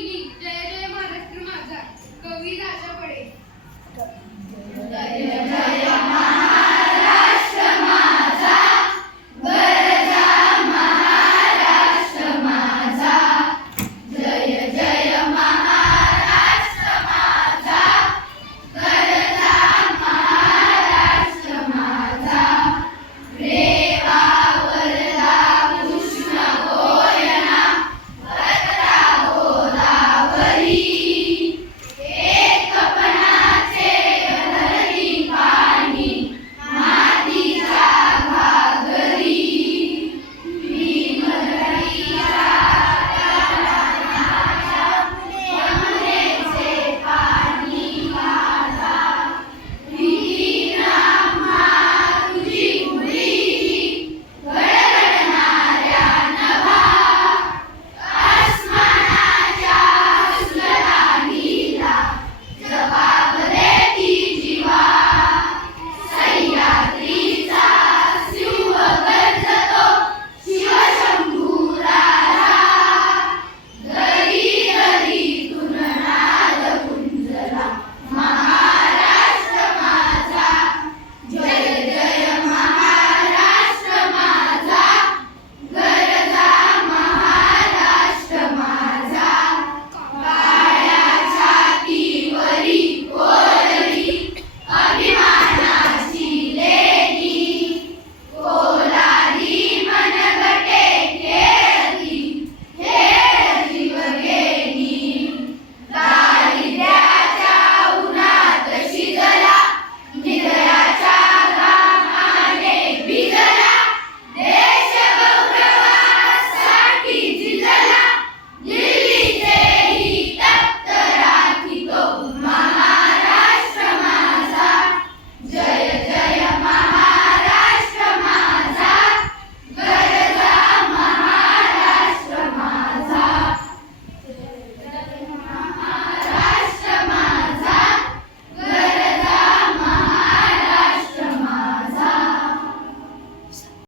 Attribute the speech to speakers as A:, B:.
A: we declared